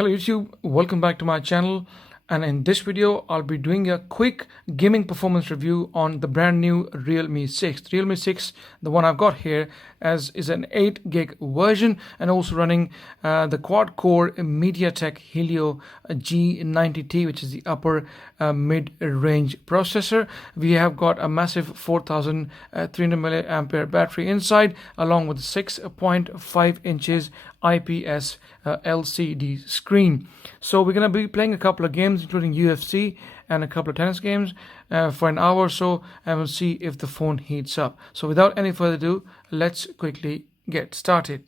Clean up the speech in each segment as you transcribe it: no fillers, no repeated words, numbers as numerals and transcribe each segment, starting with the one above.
Hello YouTube, welcome back to my channel, and in this video I'll be doing a quick gaming performance review on the brand new Realme 6. The Realme 6, the one I've got here, is an 8 gig version and also running the quad core MediaTek Helio G90T, which is the upper mid-range processor. We have got a massive 4300 mAh battery inside, along with 6.5 inches IPS LCD screen. So we're going to be playing a couple of games, including UFC and a couple of tennis games for an hour or so, and we'll see if the phone heats up. So without any further ado, let's quickly get started.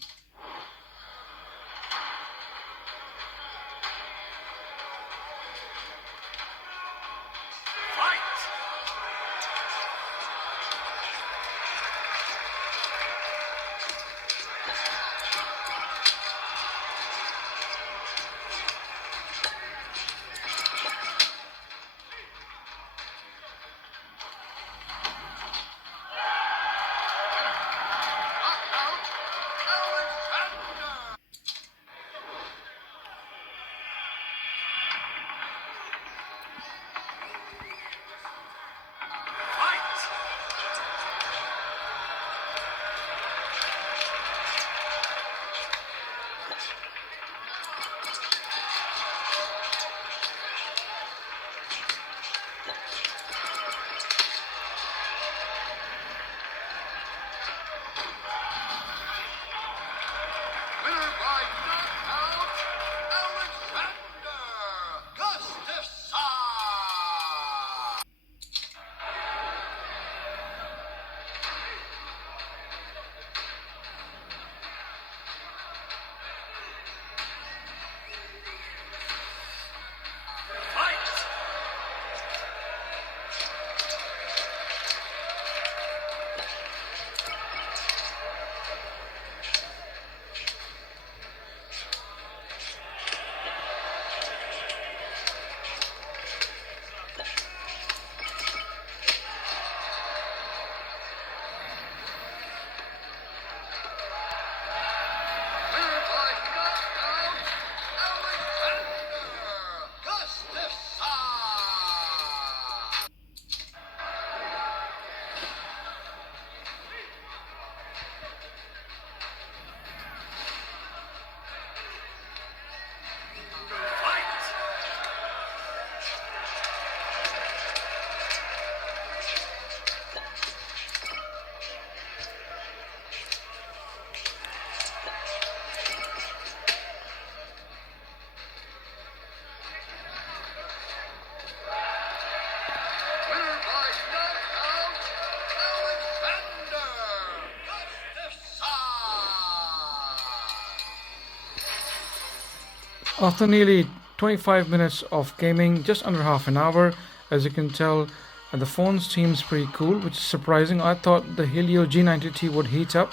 After nearly 25 minutes of gaming, just under half an hour, as you can tell, the phone seems pretty cool, which is surprising. I thought the Helio G90T would heat up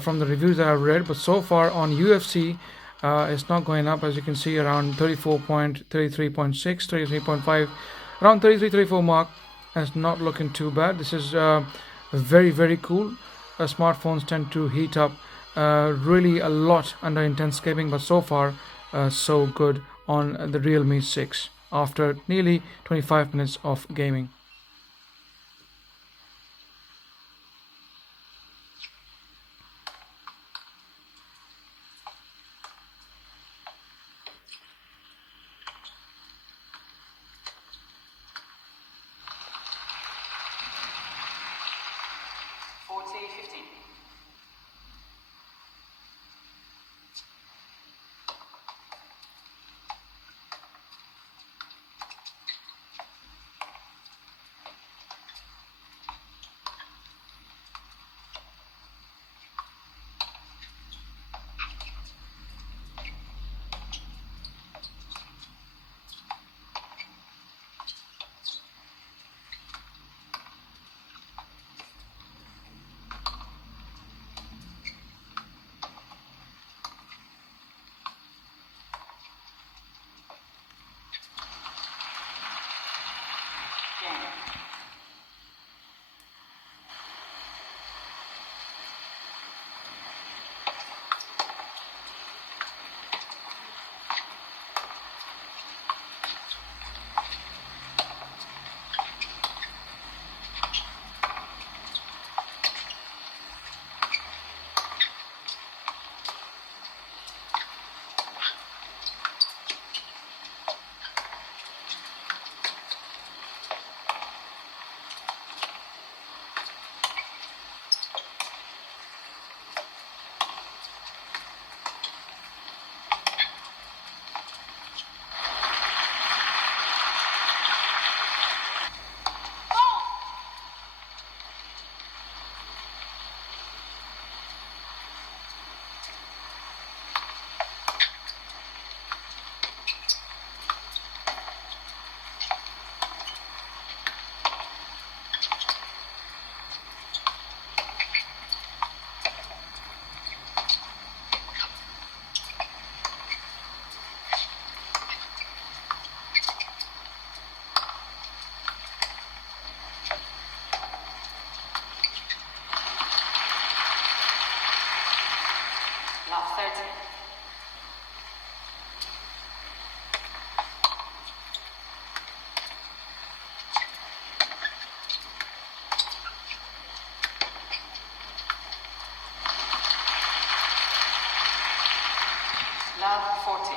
from the reviews that I've read, but so far on UFC, it's not going up. As you can see, around 33.6, 33.5, around 33, 34 mark, and it's not looking too bad. This is very cool. Smartphones tend to heat up really a lot under intense gaming, but so far so good on the Realme 6 after nearly 25 minutes of gaming. Love 30. Love 40.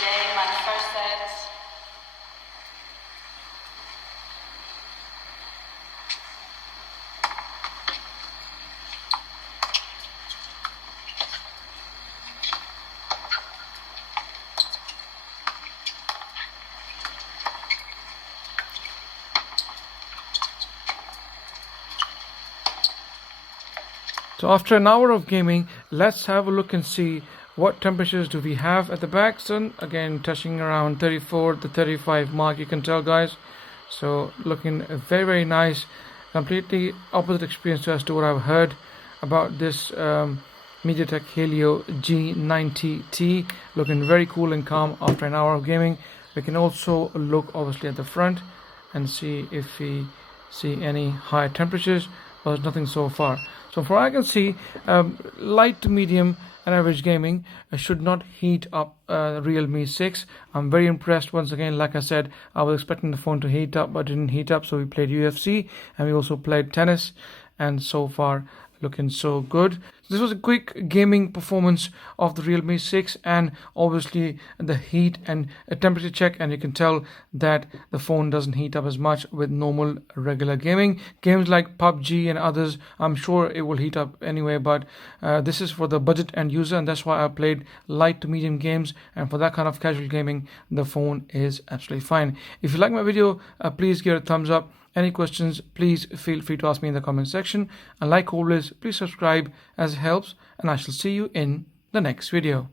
Day, my first set. So after an hour of gaming, let's have a look and see what temperatures do we have at the back. Sun again touching around 34 to 35 mark, you can tell, guys. So looking very, very nice. Completely opposite experience as to what I've heard about this MediaTek Helio G90T. Looking very cool and calm after an hour of gaming. We can also look obviously at the front and see if we see any high temperatures, but there's nothing so far. So from what I can see, light to medium and average gaming should not heat up Realme 6. I'm very impressed once again. Like I said, I was expecting the phone to heat up, but it didn't heat up. So we played UFC and we also played tennis, and so far looking so good. This was a quick gaming performance of the Realme 6, and obviously the heat and a temperature check, and you can tell that the phone doesn't heat up as much with normal regular gaming. Games like PUBG and others, I'm sure it will heat up anyway, but this is for the budget end user, and that's why I played light to medium games, and for that kind of casual gaming the phone is absolutely fine. If you like my video, please give it a thumbs up. Any questions, please feel free to ask me in the comment section, and like always, please subscribe as it helps, and I shall see you in the next video.